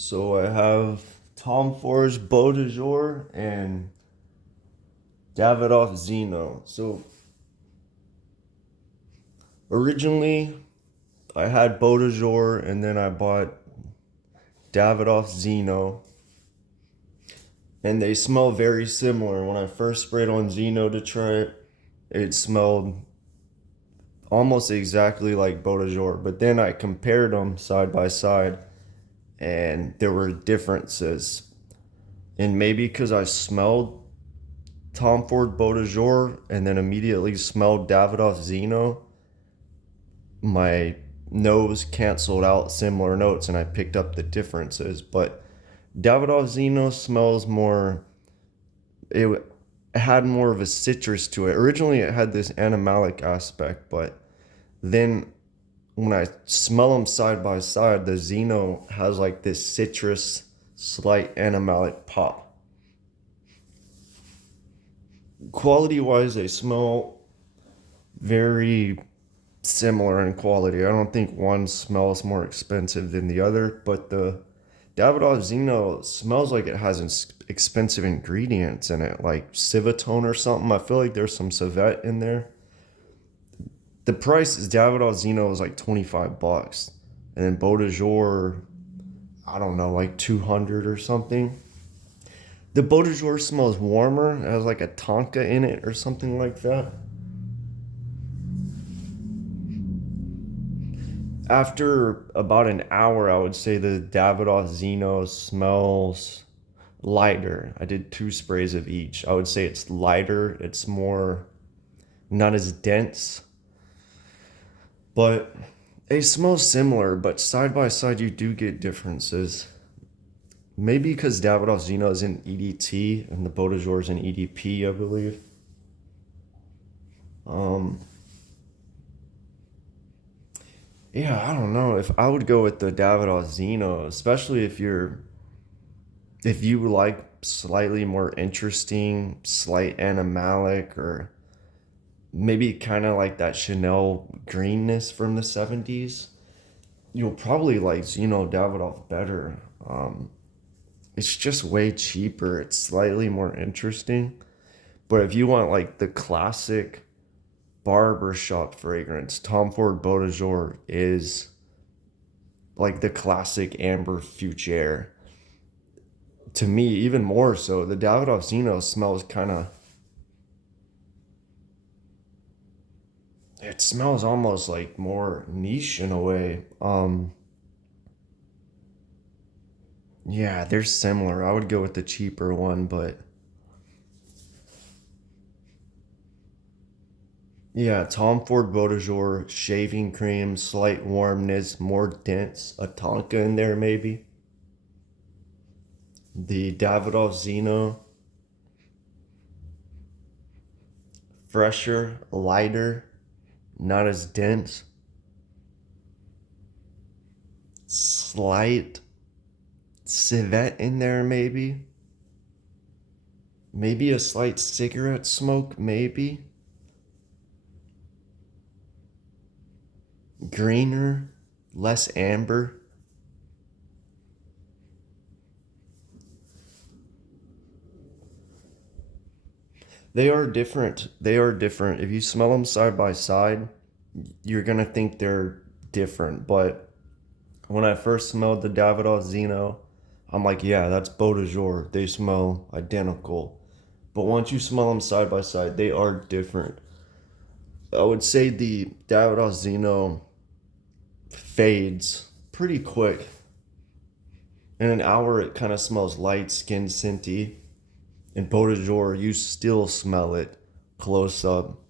So I have Tom Ford's Beau de Jour and Davidoff Zino. So originally I had Beau de Jour and then I bought Davidoff Zino. And they smell very similar. When I first sprayed on Zino to try it, it smelled almost exactly like Beau de Jour. But then I compared them side by side and there were differences. And maybe because I smelled Tom Ford Beau de Jour and then immediately smelled Davidoff Zino, my nose canceled out similar notes and I picked up the differences. But Davidoff Zino smells more, it had more of a citrus to it. Originally, it had this animalic aspect, but then when I smell them side by side, the Zino has like this citrus, slight animalic pop. Quality wise, they smell very similar in quality. I don't think one smells more expensive than the other, but the Davidoff Zino smells like it has expensive ingredients in it, like Civitone or something. I feel like there's some civet in there. The price is Davidoff Zino is like $25, and then Beau de Jour, I don't know, like 200 or something. The Beau de Jour smells warmer. It has like a tonka in it or something like that. After about an hour, I would say the Davidoff Zino smells lighter. I did 2 sprays of each. I would say it's lighter. It's more, not as dense. But they smell similar, but side by side, you do get differences. Maybe because Davidoff Zino is in EDT and the Beau de Jour is in EDP, I believe. Um, yeah, I don't know if I would go with the Davidoff Zino, especially if you like slightly more interesting, slight animalic, or maybe kind of like that Chanel greenness from the 70s. You'll probably like Zino Davidoff better. It's just way cheaper. It's slightly more interesting. But if you want like the classic barbershop fragrance, Tom Ford Beau de Jour is like the classic amber fougere. To me, even more so, the Davidoff Zino smells kind of. It smells almost like more niche in a way. Yeah, they're similar. I would go with the cheaper one, but yeah, Tom Ford Beau de Jour, shaving cream, slight warmness, more dense, a tonka in there maybe. The Davidoff Zino, fresher, lighter, not as dense, slight civet in there maybe. Maybe a slight cigarette smoke, maybe. Greener, less amber. They are different. They are different. If you smell them side by side, you're gonna think they're different. But when I first smelled the Davidoff Zino, I'm like, yeah, that's Beau de Jour. They smell identical. But once you smell them side by side, they are different. I would say the Davidoff Zino fades pretty quick. In an hour, it kind of smells light, skin scenty. In Beau de Jour, you still smell it close up.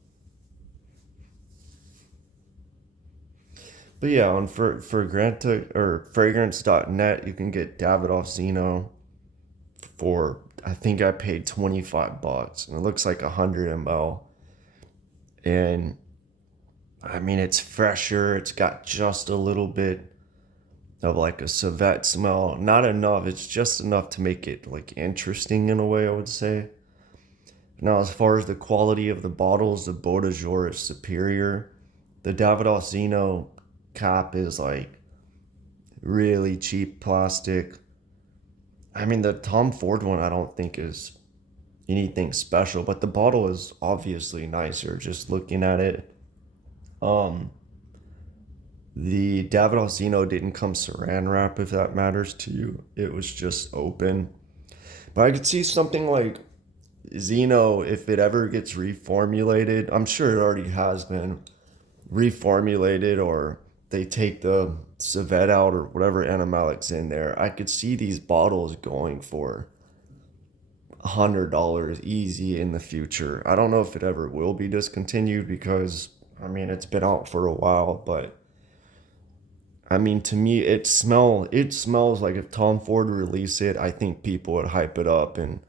But yeah, on for Granta or fragrance.net, you can get Davidoff Zino for, I think I paid $25 and it looks like 100 ml. And I mean, it's fresher. It's got just a little bit of like a civet smell. Not enough. It's just enough to make it like interesting in a way, I would say. Now, as far as the quality of the bottles, the Beau de Jour is superior. The Davidoff Zino cap is like really cheap plastic. I mean, the Tom Ford one I don't think is anything special, but the bottle is obviously nicer just looking at it. Um, the Davidoff Zino didn't come saran wrap, if that matters to you. It was just open. But I could see something like Zeno, if it ever gets reformulated, I'm sure it already has been reformulated, or they take the civet out or whatever animalic's in there. I could see these bottles going for $100 easy in the future. I don't know if it ever will be discontinued because I mean it's been out for a while, but I mean to me it smells like if Tom Ford released it, I think people would hype it up and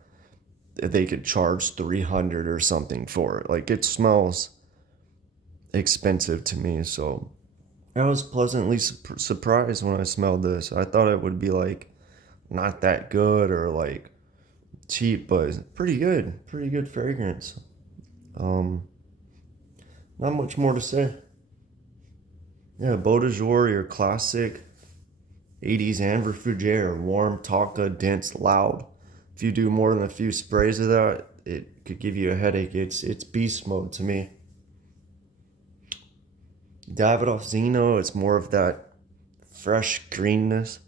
they could charge 300 or something for it. Like it smells expensive to me, so I was pleasantly surprised when I smelled this. I thought it would be like not that good or like cheap, but it's pretty good fragrance. Um, Not much more to say. Yeah, Beau de Jour, your classic 80s amber fougere, warm, tonka, dense, loud. If you do more than a few sprays of that, it could give you a headache. It's beast mode to me. Davidoff Zino, it's more of that fresh greenness,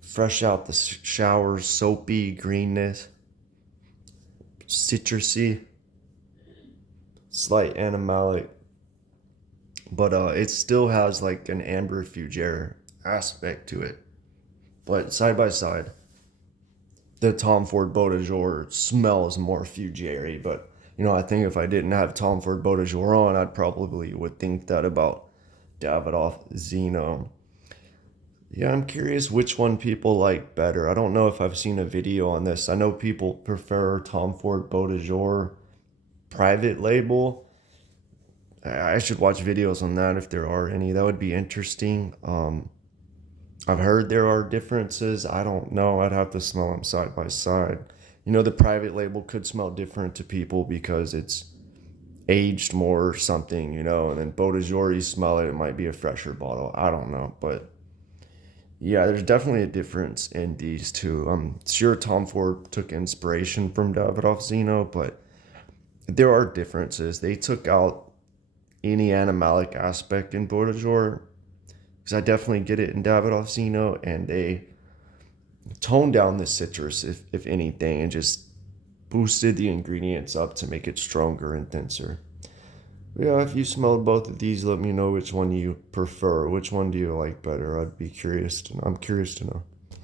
fresh out the shower, soapy greenness, citrusy, slight animalic, but it still has like an amber fougere aspect to it. But side by side, the Tom Ford Beau de Jour smells more fougere. But I think if I didn't have Tom Ford Beau de Jour on, I'd probably would think that about Davidoff Zino. Yeah, I'm curious which one people like better. I don't know if I've seen a video on this. I know people prefer Tom Ford Beau de Jour private label. I should watch videos on that if there are any. That would be interesting. I've heard there are differences. I don't know. I'd have to smell them side by side. The private label could smell different to people because it's aged more or something, and then Beau de Jour, you smell it, it might be a fresher bottle. I don't know. But yeah, there's definitely a difference in these two. I'm sure Tom Ford took inspiration from Davidoff Zino, but there are differences. They took out any animalic aspect in Beau de Jour, because I definitely get it in Davidoff Zino, and they toned down the citrus, if anything, and just boosted the ingredients up to make it stronger and denser. But yeah, if you smelled both of these, let me know which one you prefer. Which one do you like better? I'm curious to know.